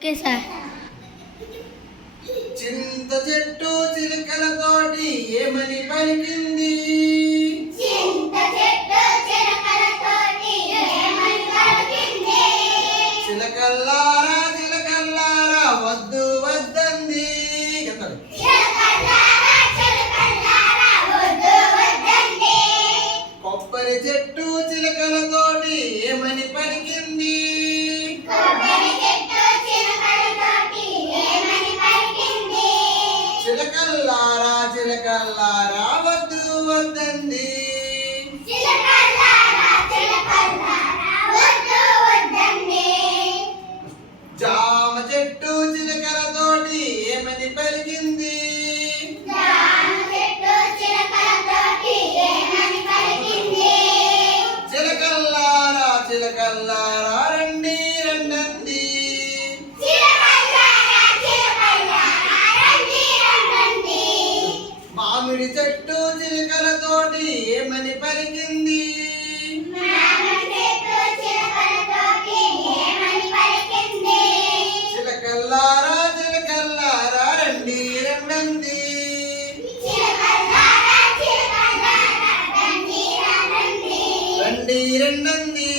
Okay sir. చింత చెట్టు చిలుకలతోటి ఏమని పలికింది? చిలకల్లారా చిలకల్లారా వద్దు వద్దంది. కొబ్బరి చెట్టు చిలకలతోటి ఏమని పలికింది? చిలకల్లారా చిలకల్లారా వద్దు వద్దంది. జామ చెట్టు చిలకలతోటి ఏమని పలికింది? చిలకల్లారా చిలకల్లారా రండి రండంది. మామిడి చెట్టు చిలకలతోటి ఏమని పలికింది? చిలకల్లారా చిలకల్లారా రండి రండంది. రండి రండంది.